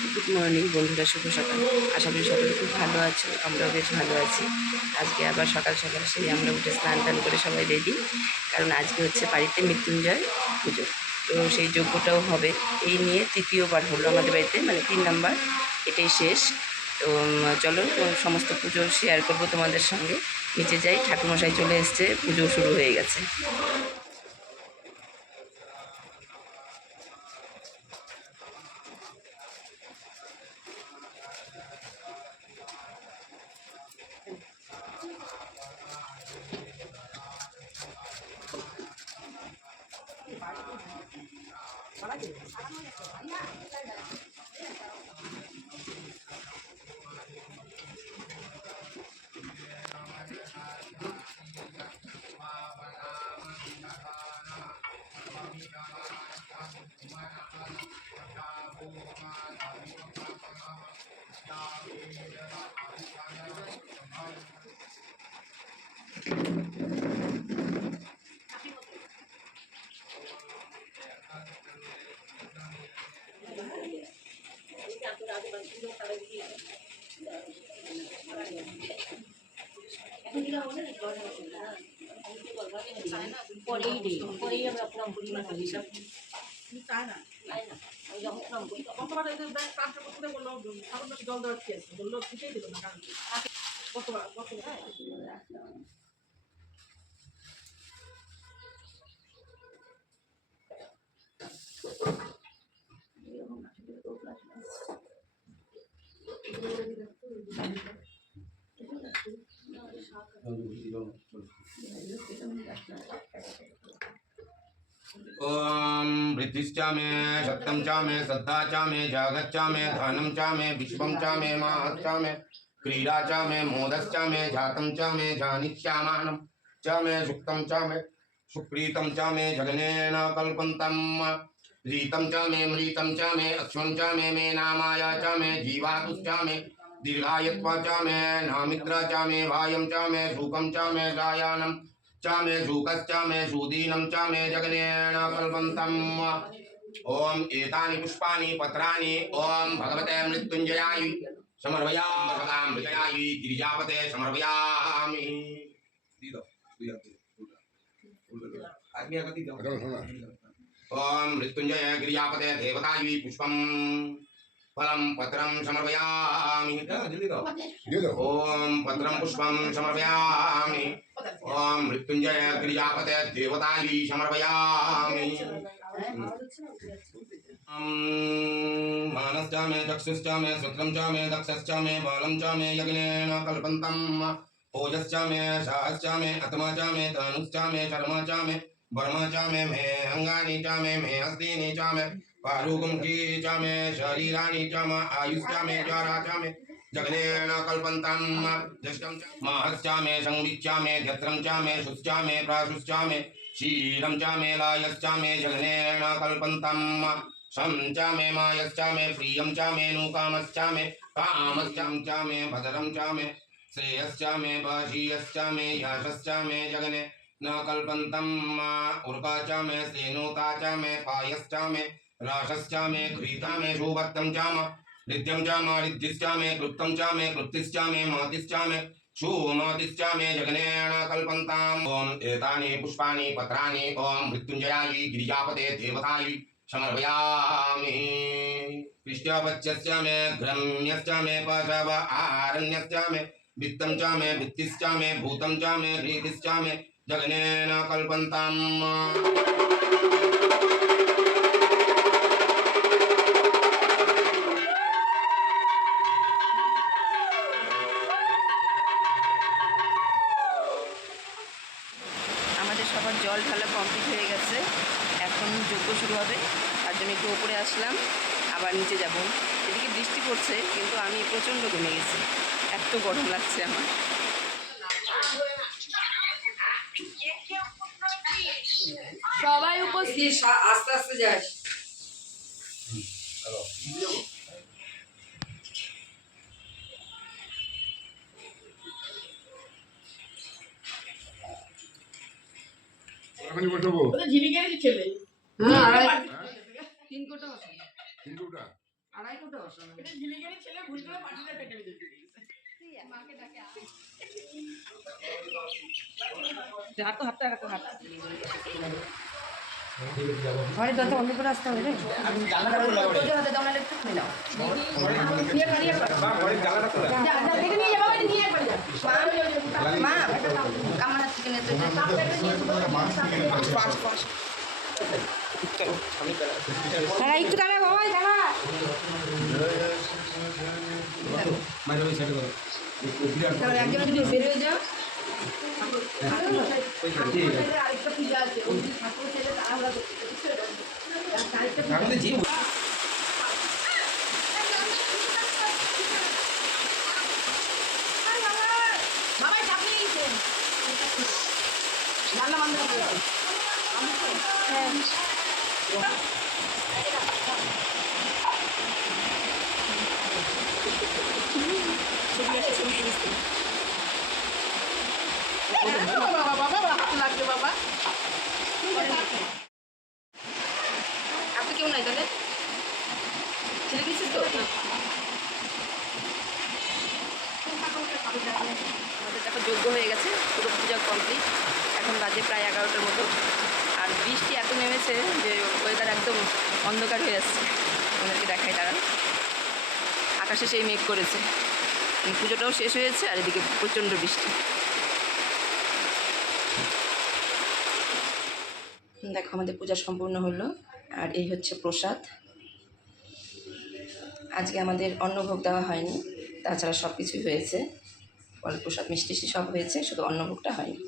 Good morning বন্ধুরা, শুভ সকাল। আশা করি সকলে খুব ভালো আছো, আমরাও বেশ ভালো আছি। আজকে আবার সকাল সকাল সেই আমরা উঠে স্নান টান করে সবাই রেডি, কারণ আজকে হচ্ছে বাড়িতে মৃত্যুঞ্জয় পুজো। তো সেই যজ্ঞটাও হবে, এই নিয়ে তৃতীয়বার হলো আমাদের বাড়িতে, মানে 3 নাম্বার, এটাই শেষ। তো চলো সমস্ত পুজো শেয়ার করবো তোমাদের সঙ্গে। নিচে যাই, ঠাকুরমশাই চলে এসছে, পুজো শুরু হয়ে গেছে। পরেই রে, পরেই আমরা প্রণাম করি না হিসাব চায় না, চায় না। আমি যখন প্রণাম করি কতবার কাজটা করতে বললো ঠাকুর জল দেওয়ার কি আছে, বললো কিছুই দিল না, কারণ কতবার কতবার ओम वृद्धिश्च मे सत्यं च मे श्रद्धा च मे जागच्च मे धनं च मे विश्वं च मे महच्च मे क्रीडा च मे मोदश्च मे जातं च मे जानिष्यामानं च मे सुक्तं च मे सुप्रीतं च मे जगनेन कल्पन्तं रीतं च मे मृतं च मे अक्षं च मे नामाय च मे जीवातुश्च मे दीर्घायत्वा च मे नामित्र च मे वायं च मे सुखं च मे सायानं च मे शूकश्च मे सुदीनं च मे जगनेन कल्पन्तम् ओम एतानि पुष्पाणि पत्राणि ओम भगवते मृत्युंजयाय समर्पयामि भगवामृतयाय गिरिजापते समर्पयामि ओम मृत्युंजय गिरिजापते देवताय पुष्पं फलं पत्रं समर्पयामि ओम पत्रं पुष्पं समर्पयामि ओम मृत्युंजय गिरिजापते देवताय समर्पयामि मानश्च मे चक्षुश्च मे श्रोत्रं च मे दक्षश्च मे बालं च मे यज्ञेन कल्पन्तम् ओजश्च मे साहश्च मे आत्मा च मे तनुश्च मे शर्मा च मे वर्मा च मे अंगानि च मे हस्तीनि च मे पारुगुंकी च मे शरीराणि च मे आयुश्च मे ज्वरा च मे जगनेन कल्पन्तं जष्टं च महश्च मे संविच्च मे ध्यत्रं च मे शुश्च मे प्राशुश्च मे क्षीरं च मे लायश्च मे जगनेन कल्पन्तं शं च मे मायश्च मे प्रियं च मे नूकामश्च मे कामश्च मे भद्रं च मे श्रेयश्च मे वशीयश्च मे यशश्च मे जगने न कल्पन्तं उर्का च मे सेनोता च मे पायश्च मे राशश्च मे घृता मे सुभक्तं च मे नित्यं च मारिद्धिश्च मे क्लुप्तं च मे क्लुप्तिश्च मे मातिश्च मे क्षूमातिश्च मे जगनेन कल्पन्ताम् ओम एतानि पुष्पाणि पत्राणि ओम मृत्युंजयाय गिरिजापते देवताय समर्पयामि कृष्णपक्षस्य मे ग्रम्यश्च मे पशव आरण्यश्च मे वित्तं च मे भित्तिश्च मे भूतं च मे प्रीतिश्च मे जगनेन कल्पन्ताम् আমাদের সবার জল ঢালা কমপ্লিট হয়ে গেছে, এখন যজ্ঞ শুরু হবে। তার জন্য একটু ওপরে আসলাম, আবার নিচে যাব। এদিকে বৃষ্টি পড়ছে, কিন্তু আমি প্রচণ্ড ঘেমে গেছি, এত গরম লাগছে আমার। সবাই উপস্থিত, আস্তে আস্তে যাস। ঝিলিকেরই ছেলে। হ্যাঁ, 3 কোটা আছে। 3 কোটা। আড়াই কোটা বসানো ঘরে যত অন্য করে আসতে হবে রে তোর হাতে দাও না একটু খুলে নাও মা আমার হাত থেকে নে তো দাঁড়া একটু দাঁড়া বাবা দাঁড়া একজন যদি বেরোয় যাও আরেকটা পূজা আছে ওই ঠাকুর ছেলে তাড়াহুড়া করতে বাবাই চাপিয়ে দিয়েছে জানলা বন্ধ করে হ্যাঁ আপনি কেউ নাই তাহলে ছেলে দিচ্ছিস তো আমাদের দেখো যোগ্য হয়ে গেছে, পুরো পূজা কমপ্লিট। এখন বাজে প্রায় 11টার মতো, আর বৃষ্টি এত নেমেছে যে ওয়েদার একদম অন্ধকার হয়ে যাচ্ছে। ওদেরকে দেখাই দাঁড়ান, আকাশে সেই মেঘ করেছে, পুজোটাও শেষ হয়েছে আর এদিকে প্রচণ্ড বৃষ্টি। দেখো আমাদের পূজা সম্পূর্ণ হলো, আর এই হচ্ছে প্রসাদ। আজকে আমাদের অন্নভোগ দেওয়া হয়নি, তাছাড়া সব কিছুই হয়েছে, ফল প্রসাদ মিষ্টি সব হয়েছে, শুধু অন্নভোগটা হয়নি।